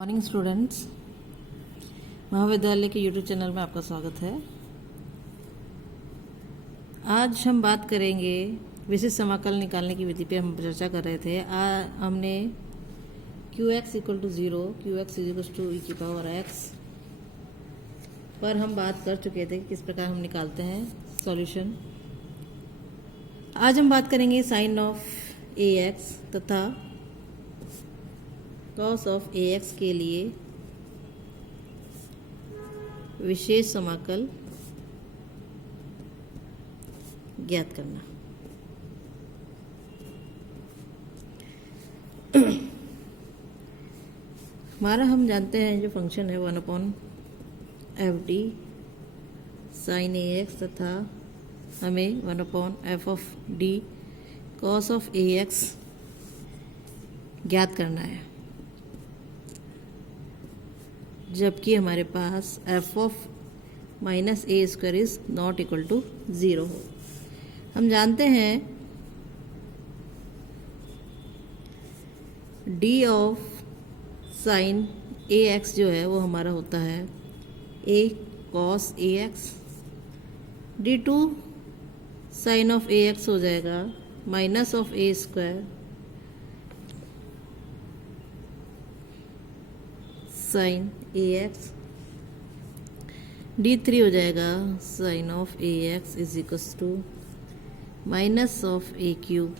Morning students, महाविद्यालय के YouTube channel में आपका स्वागत है। आज हम बात करेंगे विशिष्ट समाकल निकालने की विधि पे हम चर्चा कर रहे थे। हमने qx equal to 0, qx equal to e की पावर x पर हम बात कर चुके थे कि किस प्रकार हम निकालते हैं सॉल्यूशन। आज हम बात करेंगे साइन ऑफ ax तथा कॉस ऑफ ax के लिए विशेष समाकल ज्ञात करना। हमारा हम जानते हैं जो फंक्शन है 1/f(d) साइन ax तथा हमें 1/f(d) कॉस ऑफ ax ज्ञात करना है, जबकि हमारे पास f of minus a square is not equal to 0 हो। हम जानते हैं d of sine a x जो है वो हमारा होता है a cos a x. d2 sine of a x हो जाएगा minus of a square sine a x. d3 हो जाएगा sine of a x is equals to minus of a cube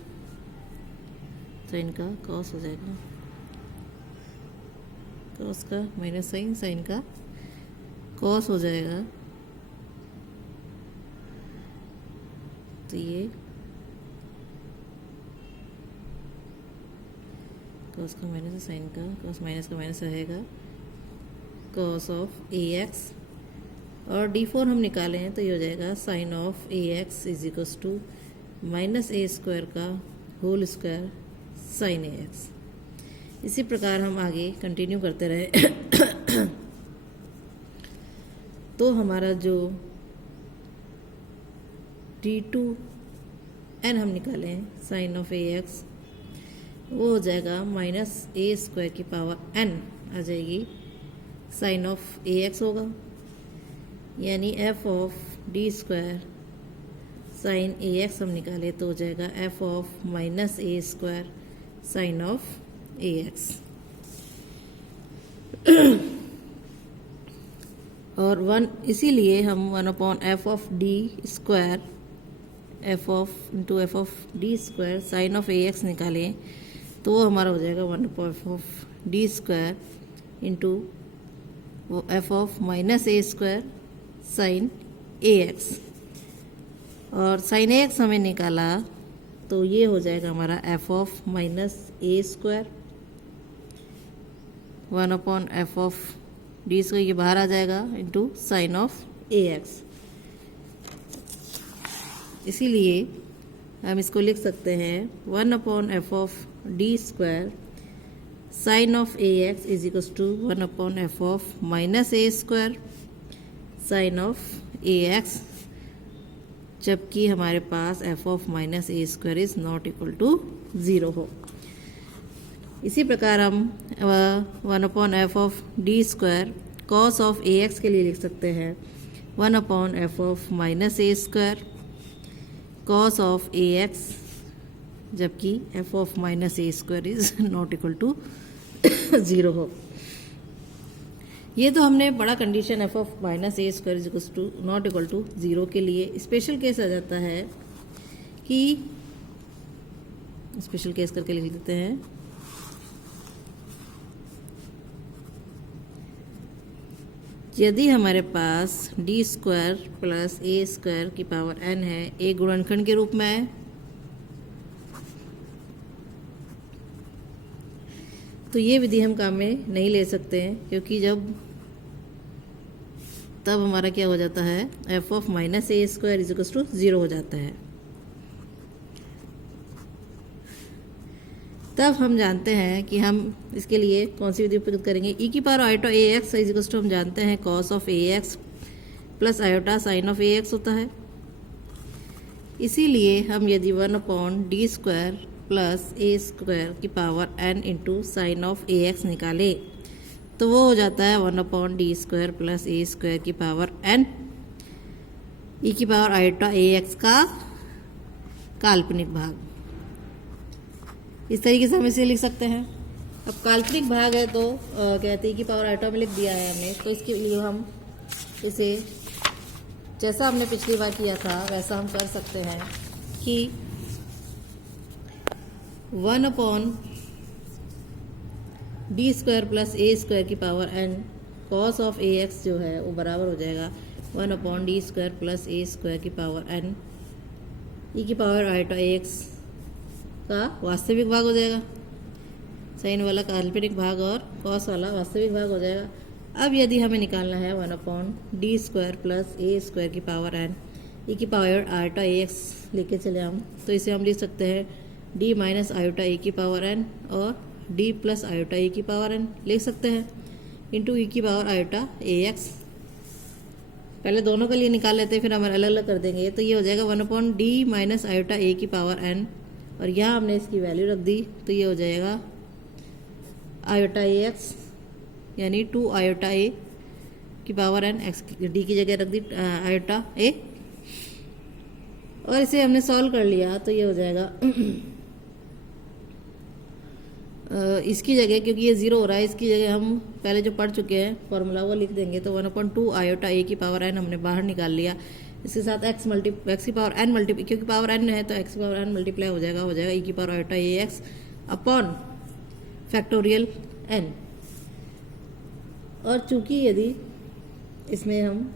sine का कॉस हो जाएगा, कॉस का minus sign, sine का cos हो जाएगा। तो ये कॉस का माइनस साइन का कॉस माइनस का माइनस रहेगा कॉस ऑफ ए एक्स, और d4 हम निकाले हैं तो ये हो जाएगा sine of a x is equals to minus a square का whole square sine a x. इसी प्रकार हम आगे कंटिन्यू करते रहे तो हमारा जो d2n हम निकाले हैं साइन ऑफ ए एक्स वो हो जाएगा माइनस ए स्क्वायर की पावर n आ जाएगी, साइन ऑफ ए एक्स होगा, यानी f of d square sine a x हम निकाले तो हो जाएगा f of minus a square sine of a x. और 1 इसीलिए हम 1/f of d square f of into F of d square sine of a x निकालें तो वो हमारा हो जाएगा 1/f of d square into वो F of minus a square sine a x. और साइन ए एक्स हमें निकाला तो ये हो जाएगा हमारा f of minus a square 1/f of d square, ये बाहर आ जाएगा into sine of a x. इसीलिए हम इसको लिख सकते हैं 1/f of d square sine of a x is equals to 1/f of minus a square sine of a x, जबकि हमारे पास f of minus a square is not equal to 0 हो। इसी प्रकार हम 1/f of d square cos of a x के लिए लिख सकते हैं 1/f of minus a square cos of a x, जबकि f of minus a square is not equal to 0 हो। ये तो हमने बड़ा condition f of minus a square is equal to not equal to 0 के लिए। स्पेशल केस आ जाता है कि स्पेशल केस करके लिख देते हैं यदि हमारे पास D square plus a square की पावर n है, एक गुणनखंड के रूप में है, तो ये विधि हम काम में नहीं ले सकते हैं, क्योंकि तब हमारा क्या हो जाता है f of minus a square is equal to 0 हो जाता है। तब हम जानते हैं कि हम इसके लिए कौन सी विधि उपयोग करेंगे। ई की power iota a x is equal to हम जानते हैं cos of a x plus iota sine of a x होता है। इसीलिए हम यदि 1/d square plus a square की power n into sine of a x निकालें तो वो हो जाता है 1/d² प्लस a² की पावर n e की पावर आयोटा ax का काल्पनिक भाग। इस तरीके से हम इसे लिख सकते हैं। अब काल्पनिक भाग है तो कहते हैं कि पावर आयोटा में लिख दिया है हमने, तो इसके लिए हम इसे जैसा हमने पिछली बार किया था वैसा हम कर सकते हैं कि 1/d² प्लस a² की power n cos of ax जो है वो बराबर हो जाएगा 1/d² प्लस a² की पावर n e की पावर आयोटा ax का वास्तविक भाग हो जाएगा। साइन वाला काल्पनिक भाग और कॉस वाला वास्तविक भाग हो जाएगा। अब यदि हमें निकालना है 1/d² प्लस a² की पावर n e की पावर आयोटा ax लेके चले हम, तो इसे हम लिख सकते हैं d माइनस आयोटा a की पावर n और d प्लस आयोटा a की पावर n लिख सकते हैं इंटू e की पावर आयोटा ax। पहले दोनों के लिए निकाल लेते हैं, फिर हम अलग अलग कर देंगे। तो ये हो जाएगा 1/d माइनस आयोटा a की पावर n और यहाँ हमने इसकी वैल्यू रख दी, तो ये हो जाएगा आयोटा ax यानी 2 आयोटा a की पावर n, x d की जगह रख दी आयोटा a और इसे हमने सॉल्व कर लिया। तो ये हो जाएगा इसकी जगह, क्योंकि ये 0 हो रहा है, इसकी जगह हम पहले जो पढ़ चुके हैं फॉर्मूला वो लिख देंगे। तो 1/2 आयोटा a की पावर n हमने बाहर निकाल लिया। इसके साथ x की पावर n मल्टीप्लाई, क्योंकि पावर n है तो x की पावर n मल्टीप्लाई हो जाएगा e की power iota ax upon factorial n। और चूंकि यदि इसमें हम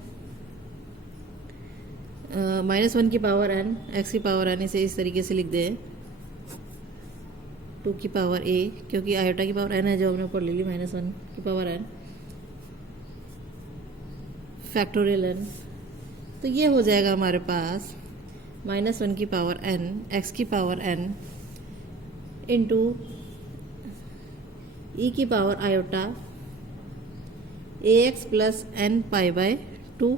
-1 की पावर n x की पावर n इसे इस तरीके से लिख दें 2 की पावर a, क्योंकि आयोटा की पावर n है जो हमने ऊपर ले ली, -1 की पावर n फैक्टोरियल n। तो ये हो जाएगा हमारे पास -1 की पावर n x की पावर n इंटू e की power iota ax plus n π/2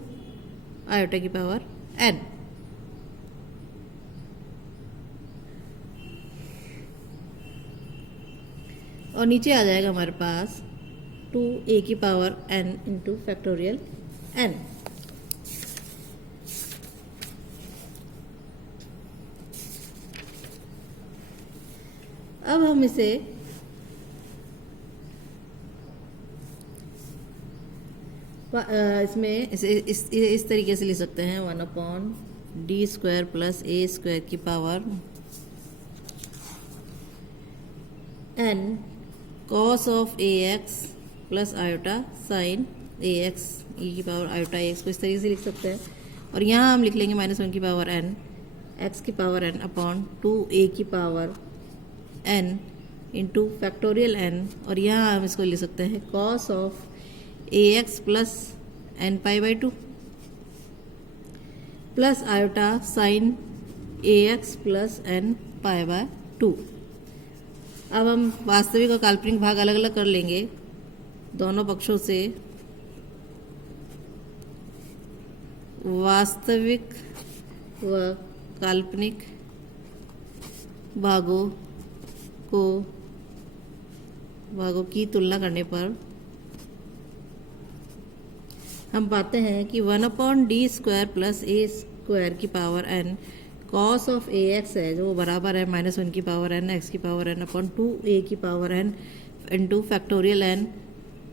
iota की पावर n। और नीचे आ जाएगा हमारे पास 2a की power n into factorial n। अब हम इसे इसमें इस तरीके से लिख सकते हैं 1/d² प्लस a² की power n cos of ax plus iota sine ax e की पावर आयोटा ax को इस तरीके से लिख सकते हैं। और यहाँ हम लिख लेंगे -1 की पावर n x की पावर n अपॉन 2a की power n into factorial n। और यहाँ हम इसको लिख सकते हैं cos of ax plus n π/2 plus iota sine ax plus n π/2। अब हम वास्तविक और काल्पनिक भाग अलग अलग कर लेंगे दोनों पक्षों से। वास्तविक व काल्पनिक भागों की तुलना करने पर हम पाते हैं कि 1/d² प्लस a² की power n cos of ax है जो बराबर है -1 की पावर n x की पावर n अपॉन 2a की power n into factorial n।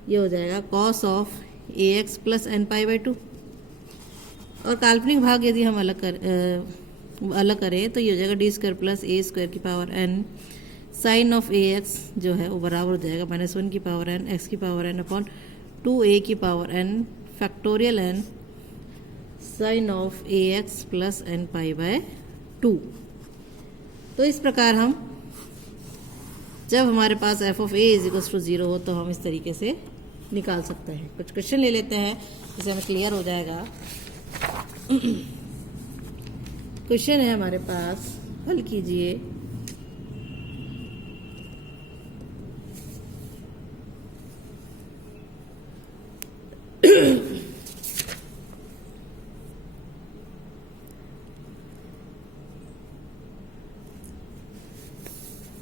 ये हो जाएगा cos of ax plus n π/2। और काल्पनिक भाग यदि हम अलग करें तो ये हो जाएगा d² प्लस a² की power n sine of ax जो है वो बराबर हो जाएगा -1 की पावर n x की पावर n अपॉन 2a की power n factorial n sine of ax plus n π/2। तो इस प्रकार हम जब हमारे पास f ऑफ a = 0 हो तो हम इस तरीके से निकाल सकते हैं। कुछ क्वेश्चन ले लेते हैं जिससे हमें क्लियर हो जाएगा। क्वेश्चन है हमारे पास, हल कीजिए।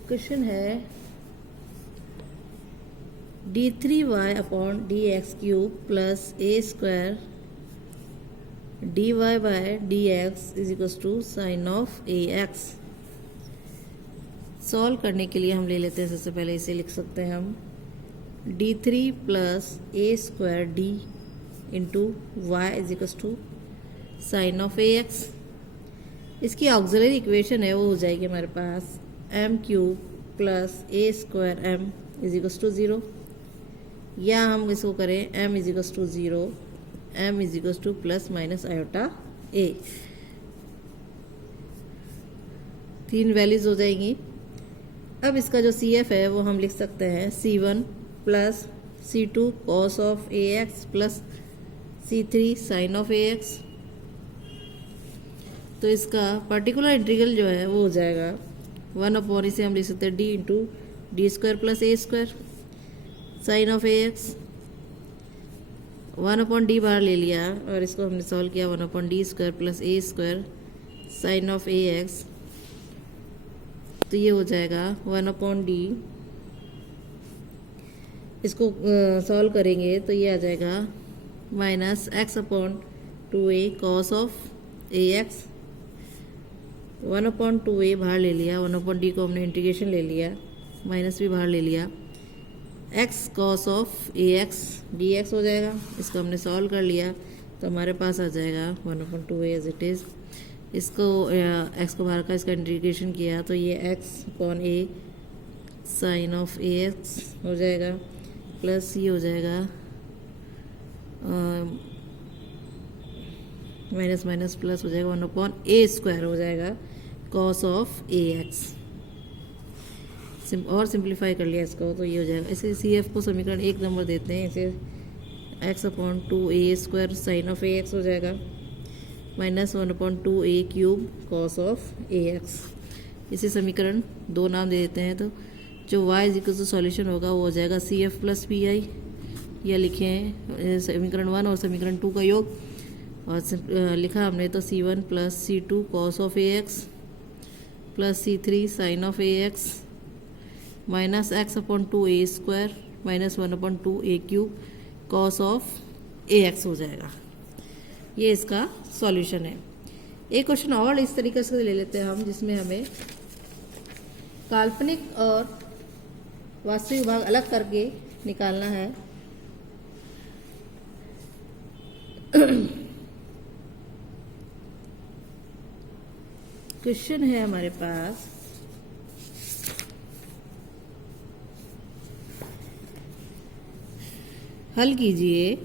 क्वेश्चन है d d3y upon d x cube plus a square dy by d x is equal to sine of a x. Solve करने के लिए हम ले लेते हैं, सबसे पहले इसे लिख सकते हैं हम d3 plus a square d into y is equal to sine of a x. इसकी ऑक्सिलरी इक्वेशन है वो हो जाएगी हमारे पास m cube plus a square m is equal to 0, या हम इसको करें m is equal to 0, m is equal to plus minus iota a. 3 values हो जाएंगी। अब इसका जो सी एफ है वो हम लिख सकते हैं C1 plus C2 cos of a x plus C3 sine of a x. तो इसका पर्टिकुलर इंटीग्रल जो है वो हो जाएगा 1 अपॉन, इसे हम लिख सकते हैं D into d square plus a square sine of a x. 1 upon D बाहर ले लिया और इसको हमने सॉल्व किया 1 upon D square plus a square sine of a x. तो ये हो जाएगा 1 अपॉन डी, इसको सॉल्व करेंगे तो ये आ जाएगा minus x upon 2a cos of a x. 1 upon 2a बाहर ले लिया, 1 अपॉन डी को हमने इंटीग्रेशन ले लिया, माइनस भी बाहर ले लिया, x cos of a x D x हो जाएगा। इसको हमने सॉल्व कर लिया तो हमारे पास आ जाएगा 1 upon 2a as it is. इसको एक्स को बाहर का इसका इंटीग्रेशन किया तो ये x upon a sine of a x हो जाएगा, प्लस ये हो जाएगा माइनस माइनस प्लस हो जाएगा 1 अपॉन ए स्क्वायर हो जाएगा कॉस ऑफ ए एक्स। और सिंप्लीफाई कर लिया इसको तो ये हो जाएगा। इसे सी एफ को समीकरण 1 नंबर देते हैं, इसे x upon 2a square sine of a x हो जाएगा minus 1 upon 2a cube cos of a x. इसे समीकरण 2 नाम दे देते हैं। तो जो y is equal to solution होगा वो हो जाएगा C F plus P I, या लिखें समीकरण 1 और समीकरण 2 का योग, और लिखा हमने तो C1 plus C2 cos of a x plus C3 sine of a x minus x upon 2a square minus 1 upon 2a cube cos of a x हो जाएगा। ये इसका सॉल्यूशन है। एक क्वेश्चन और इस तरीके से ले लेते हैं हम, जिसमें हमें काल्पनिक और वास्तविक भाग अलग करके निकालना है। क्वेश्चन है हमारे पास हल कीजिए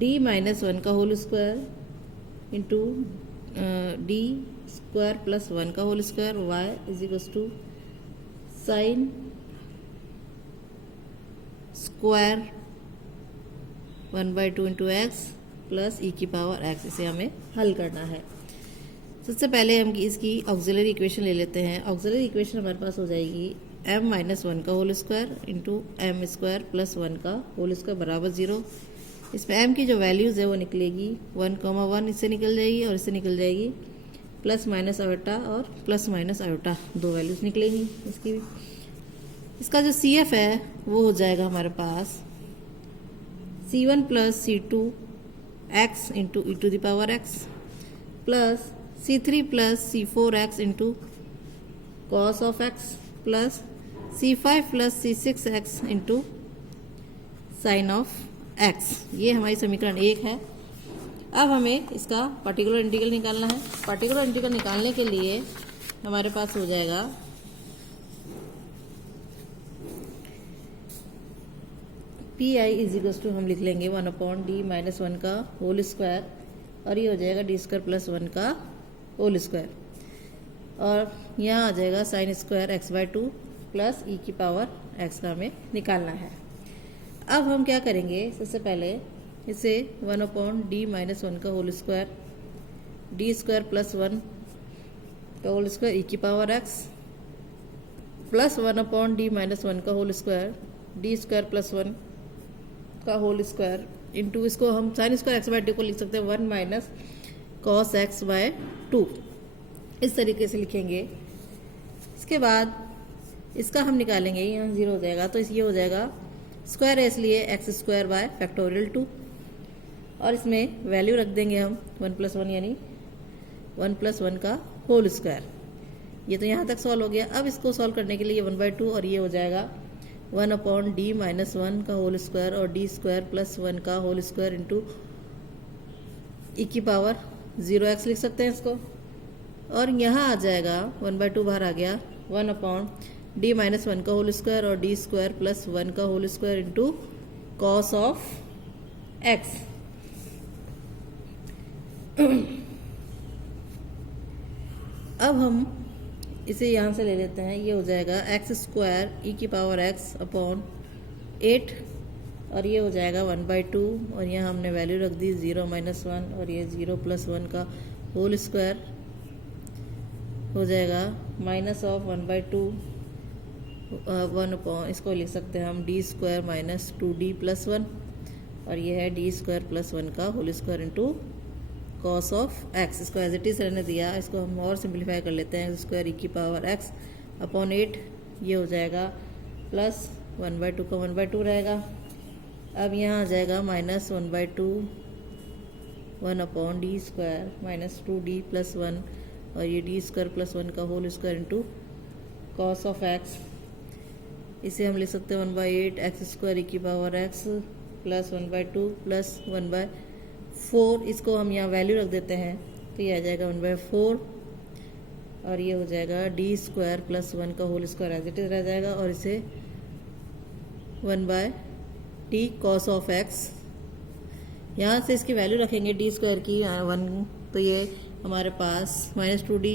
d माइनस 1 का whole square into d square plus 1 का whole square y is equal to sine square 1/2 into x plus e की पावर एक्स। इसे हमें हल करना है। सबसे पहले हम इसकी ऑक्सिलरी इक्वेशन ले लेते हैं। ऑक्सिलरी इक्वेशन हमारे पास हो जाएगी m माइनस 1 का whole square into m square plus 1 का होल स्क्वायर बराबर 0। इसमें m की जो वैल्यूज़ है वो निकलेगी 1,1 इससे निकल जाएगी और इससे निकल जाएगी प्लस माइनस आयोटा और प्लस माइनस आयोटा, 2 वैल्यूज़ निकलेंगी इसकी। इसका जो सी एफ है वो हो जाएगा हमारे पास C1 plus C2 x into e to the power x plus C3 plus C4 x into cos of x plus C5 plus C6 x into sine of x. ये हमारी समीकरण 1 है। अब हमें इसका पर्टिकुलर इंटीग्रल निकालना है। पर्टिकुलर इंटीग्रल निकालने के लिए हमारे पास हो जाएगा P I is equal to, हम लिख लेंगे 1 अपॉन डी माइनस 1 का होल स्क्वायर, और ये हो जाएगा डी स्क्वायर प्लस 1 का होल स्क्वायर, और यहाँ आ जाएगा sine square x/2 plus e की पावर x का हमें निकालना है। अब हम क्या करेंगे, सबसे पहले इसे 1 अपॉन डी माइनस 1 का whole square D square plus 1 का होल स्क्वायर ई की power x plus 1 upon D minus 1 का whole square D square plus 1 का होल स्क्वायर इंटू, इसको हम साइन स्क्वायर x/2 को लिख सकते हैं 1 माइनस कॉस x/2, इस तरीके से लिखेंगे। इसके बाद इसका हम निकालेंगे, यहाँ 0 हो जाएगा तो ये हो जाएगा स्क्वायर है इसलिए एक्स स्क्वायर बाय फैक्टोरियल 2, और इसमें वैल्यू रख देंगे हम 1 + 1 यानी 1 + 1 का होल स्क्वायर। ये तो यहाँ तक सॉल्व हो गया। अब इसको सॉल्व करने के लिए 1/2 और ये हो जाएगा 1/d - 1 का होल स्क्वायर और d² + 1 का होल स्क्वायर इंटू e की पावर 0x लिख सकते हैं इसको। और यहाँ आ जाएगा 1/2 बाहर आ गया 1/d - 1 का होल स्क्वायर और d² + 1 का whole square into cos of x। अब हम इसे यहाँ से ले लेते हैं, ये हो जाएगा x² e की पावर x अपॉन 8 और ये हो जाएगा 1/2 और यहाँ हमने वैल्यू रख दी 0 - 1 और ये 0 + 1 का होल स्क्वायर हो जाएगा माइनस ऑफ 1/2 1 अपॉन, इसको लिख सकते हैं हम d² - 2d + 1 और ये है d² + 1 का whole square into cos of x। इसको एज इट इज रहने दिया, इसको हम और सिंप्लीफाई कर लेते हैं। x² e की पावर x अपॉन 8 ये हो जाएगा प्लस 1/2 का 1/2 रहेगा। अब यहाँ आ जाएगा माइनस 1/2 1 अपॉन d² - 2d + 1 और ये d² + 1 का whole square into cos of x। इसे हम लिख सकते हैं 1/8 x² e की पावर x प्लस 1/2 प्लस 1/4। इसको हम यहाँ वैल्यू रख देते हैं तो ये आ जाएगा 1/4 और ये हो जाएगा d² + 1 का whole square as it is रह जाएगा और इसे 1/t cos ऑफ x। यहाँ से इसकी वैल्यू रखेंगे d² की 1 तो ये हमारे पास -2d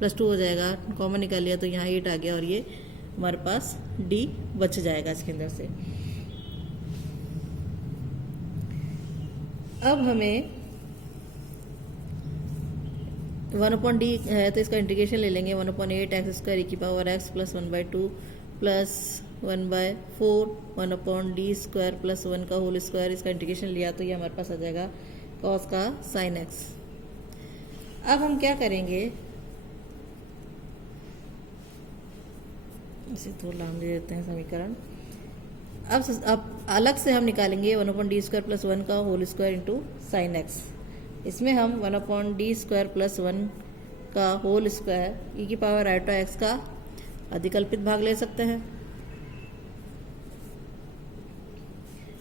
+ 2 हो जाएगा, कॉमन निकाल लिया तो यहाँ 8 आ गया और ये हमारे पास d बच जाएगा इसके अंदर से। अब हमें 1/d है तो इसका इंटीग्रेशन ले लेंगे 1/8 x² e की power x plus 1/2 plus 1/4 1/d² + 1 का होल स्क्वायर। इसका इंटीग्रेशन लिया तो ये हमारे पास आ जाएगा cos का sin x। अब हम क्या करेंगे, इसे थोड़ा लाम दे देते हैं समीकरण। अब अलग से हम निकालेंगे 1/d² + 1 का whole square into sine x। इसमें हम 1/d² + 1 का होल स्क्वायर e की पावर i का अधिकल्पित भाग ले सकते हैं।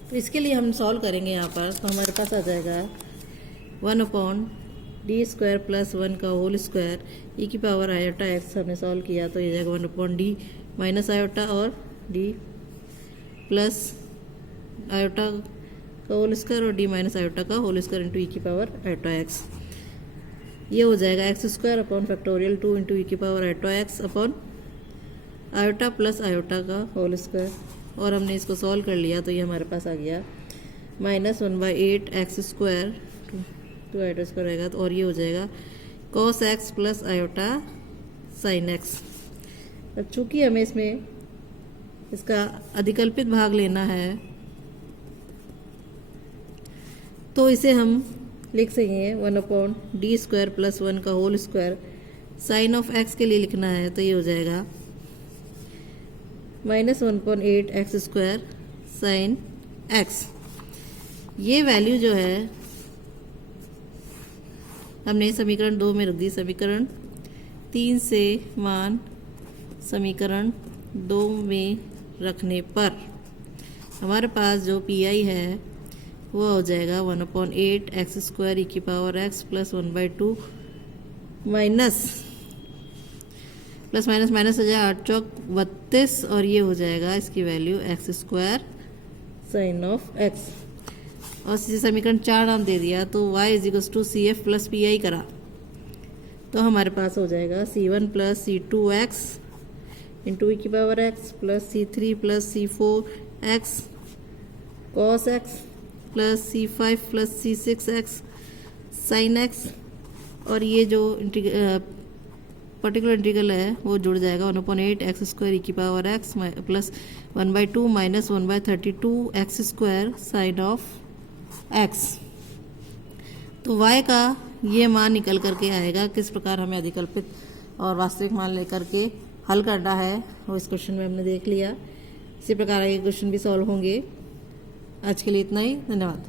तो इसके लिए हम सॉल्व करेंगे यहाँ पर, तो हमारे पास आ जाएगा 1/d² + 1 का होल स्क्वायर e की पावर i हमने सॉल्व किया तो ये जाएगा 1/d - i और d प्लस i का होल स्क्वायर और d - i का होल स्क्वायर इंटू e की पावर i ये हो जाएगा x² upon factorial 2 into e की power i upon i plus i का होल स्क्वायर। और हमने इसको सॉल्व कर लिया तो ये हमारे पास आ गया -1/8 x² 2i² रहेगा तो और ये हो जाएगा cos x plus i sin x। अब चूँकि हमें इसमें इसका अधिकल्पित भाग लेना है तो इसे हम लिख सकेंगे 1/d² + 1 का whole square sine of x के लिए लिखना है तो ये हो जाएगा -1/8 x² साइन x। ये वैल्यू जो है हमने समीकरण 2 में रख दी। समीकरण 3 से मान समीकरण 2 में रखने पर हमारे पास जो PI है वो हो जाएगा 1/8 x² e की power x plus 1/2 minus plus minus minus हो जाएगा 8 चौक 32 और ये हो जाएगा इसकी value x² sine of x। और इसे समीकरण 4 नाम दे दिया तो y = CF प्लस PI करा तो हमारे पास हो जाएगा C1 + C2x इंटू e की power x plus C3 + C4x cos x plus C5 + C6x sin x। और ये जो पर्टिकुलर इंटीग्रल है वो जुड़ जाएगा 1/8 x² e की power x plus 1/2 minus 1/32 x² sine of x। तो y का ये मान निकल करके आएगा किस प्रकार हमें अधिकल्पित और वास्तविक मान लेकर के हल करना है, और इस क्वेश्चन में हमने देख लिया। इसी प्रकार के क्वेश्चन भी सॉल्व होंगे। आज के लिए इतना ही, धन्यवाद।